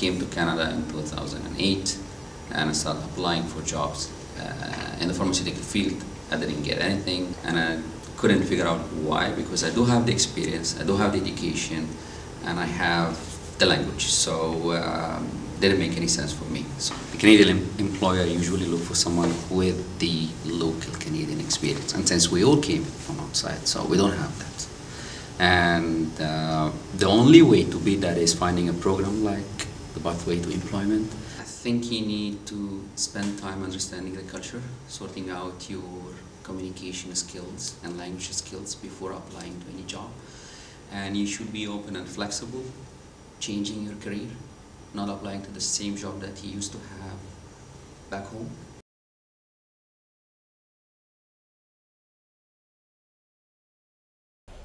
came to Canada in 2008 and I started applying for jobs in the pharmaceutical field. I didn't get anything, and I couldn't figure out why, because I do have the experience, I do have the education, and I have the language, so didn't make any sense for me. So the Canadian employer usually look for someone with the local Canadian experience, and since we all came from outside, so we don't have that. And the only way to beat that is finding a program like the Pathway to Employment. I think you need to spend time understanding the culture, sorting out your communication skills and language skills before applying to any job. And you should be open and flexible, changing your career, not applying to the same job that you used to have back home.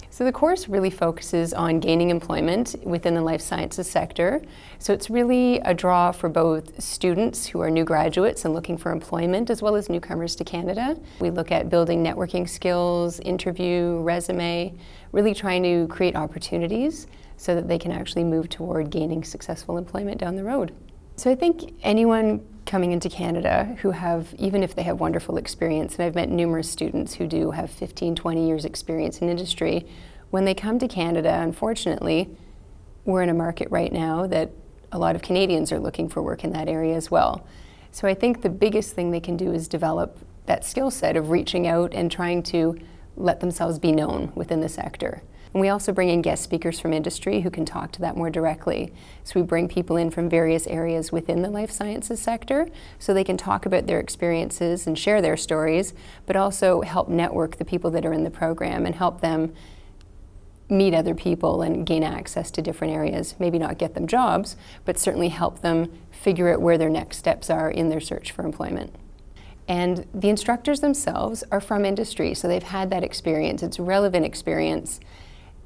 So the course really focuses on gaining employment within the life sciences sector. So it's really a draw for both students who are new graduates and looking for employment, as well as newcomers to Canada. We look at building networking skills, interview, resume, really trying to create opportunities so that they can actually move toward gaining successful employment down the road. So I think anyone coming into Canada who have, even if they have wonderful experience, and I've met numerous students who do have 15, 20 years experience in industry, when they come to Canada, unfortunately, we're in a market right now that a lot of Canadians are looking for work in that area as well. So I think the biggest thing they can do is develop that skill set of reaching out and trying to let themselves be known within the sector. And we also bring in guest speakers from industry who can talk to that more directly. So we bring people in from various areas within the life sciences sector so they can talk about their experiences and share their stories, but also help network the people that are in the program and help them meet other people and gain access to different areas. Maybe not get them jobs, but certainly help them figure out where their next steps are in their search for employment. And the instructors themselves are from industry, so they've had that experience. It's relevant experience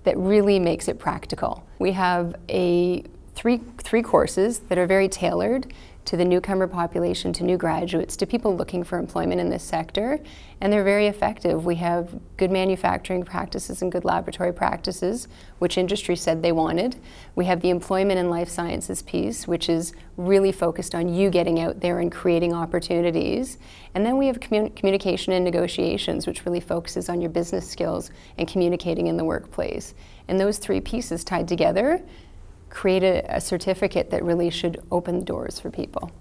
that really makes it practical. We have three courses that are very tailored to the newcomer population, to new graduates, to people looking for employment in this sector, and they're very effective. We have good manufacturing practices and good laboratory practices, which industry said they wanted. We have the employment and life sciences piece, which is really focused on you getting out there and creating opportunities. And then we have communication and negotiations, which really focuses on your business skills and communicating in the workplace. And those three pieces tied together create a certificate that really should open doors for people.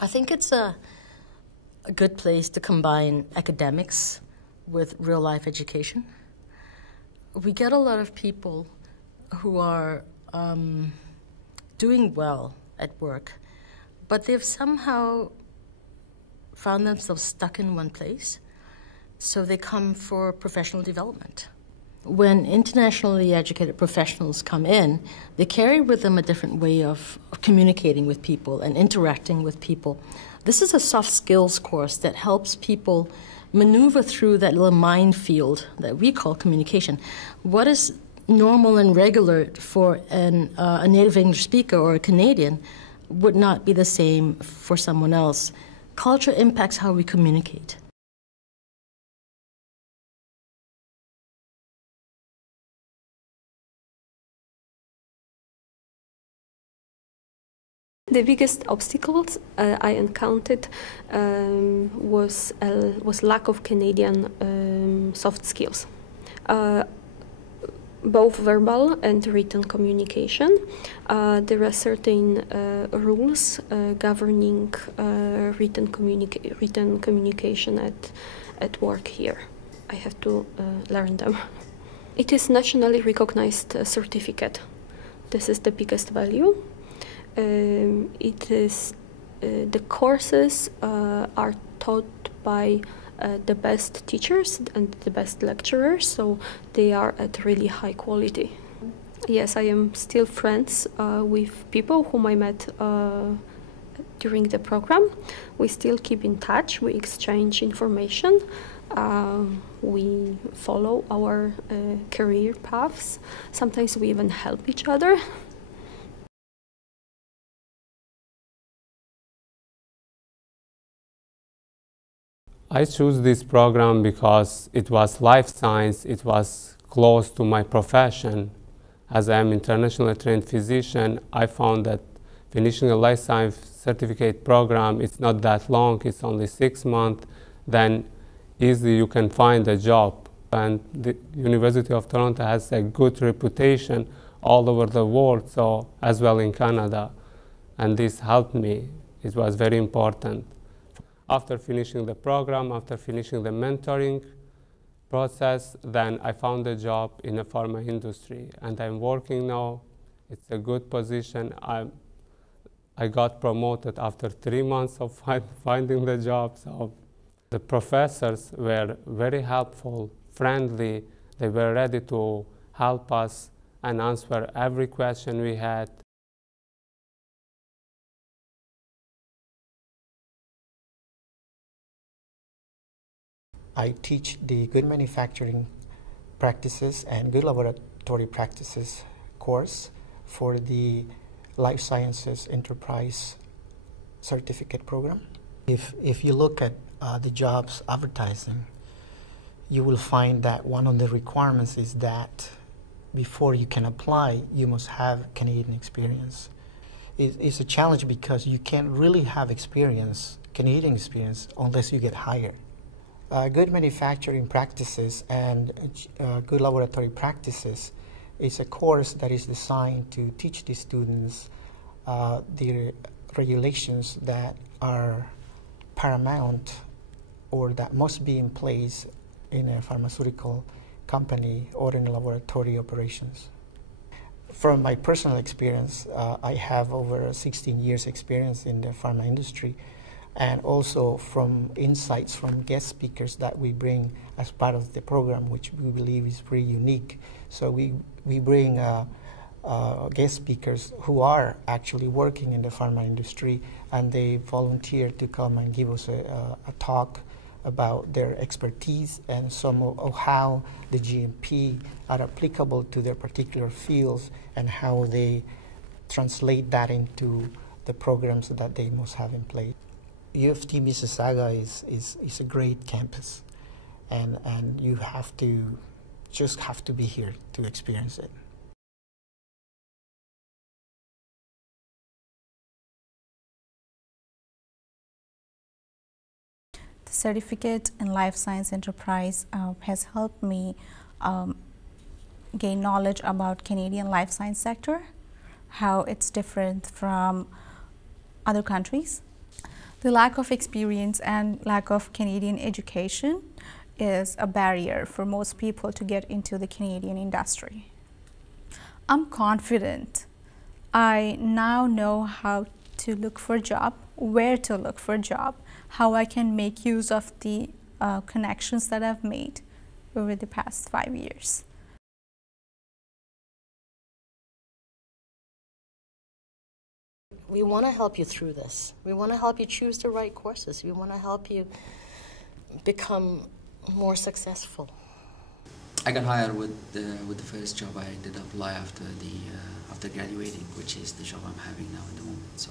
I think it's a good place to combine academics with real-life education. We get a lot of people who are doing well at work, but they've somehow found themselves stuck in one place, so they come for professional development. When internationally educated professionals come in, they carry with them a different way of communicating with people and interacting with people. This is a soft skills course that helps people maneuver through that little minefield that we call communication. What is normal and regular for a native English speaker or a Canadian would not be the same for someone else. Culture impacts how we communicate. The biggest obstacles I encountered was lack of Canadian soft skills, both verbal and written communication. There are certain rules governing written communication at work here. I have to learn them. It is nationally recognized certificate. This is the biggest value. It is the courses are taught by the best teachers and the best lecturers, so they are at really high quality. Yes, I am still friends with people whom I met during the program. We still keep in touch, we exchange information, we follow our career paths. Sometimes we even help each other. I chose this program because it was life science, it was close to my profession. As I am an internationally trained physician, I found that finishing a life science certificate program, it's not that long, it's only 6 months, then easily you can find a job. And the University of Toronto has a good reputation all over the world, so as well in Canada. And this helped me. It was very important. After finishing the program, after finishing the mentoring process, then I found a job in the pharma industry. And I'm working now. It's a good position. I got promoted after 3 months of finding the job. So the professors were very helpful, friendly. They were ready to help us and answer every question we had. I teach the good manufacturing practices and good laboratory practices course for the Life Sciences Enterprise Certificate Program. If you look at the jobs advertising, you will find that one of the requirements is that before you can apply, you must have Canadian experience. It's a challenge because you can't really have experience, Canadian experience, unless you get hired. Good manufacturing practices and good laboratory practices is a course that is designed to teach the students the regulations that are paramount or that must be in place in a pharmaceutical company or in laboratory operations. From my personal experience, I have over 16 years experience in the pharma industry, and also from insights from guest speakers that we bring as part of the program, which we believe is pretty unique. So we bring guest speakers who are actually working in the pharma industry, and they volunteer to come and give us a talk about their expertise and some of how the GMP are applicable to their particular fields and how they translate that into the programs that they must have in place. U of T Mississauga is a great campus, and you just have to be here to experience it. The certificate in Life Science Enterprise has helped me gain knowledge about Canadian life science sector, how it's different from other countries. The lack of experience and lack of Canadian education is a barrier for most people to get into the Canadian industry. I'm confident. I now know how to look for a job, where to look for a job, how I can make use of the connections that I've made over the past 5 years. We want to help you through this. We want to help you choose the right courses. We want to help you become more successful. I got hired with the first job I did apply after graduating, which is the job I'm having now at the moment. So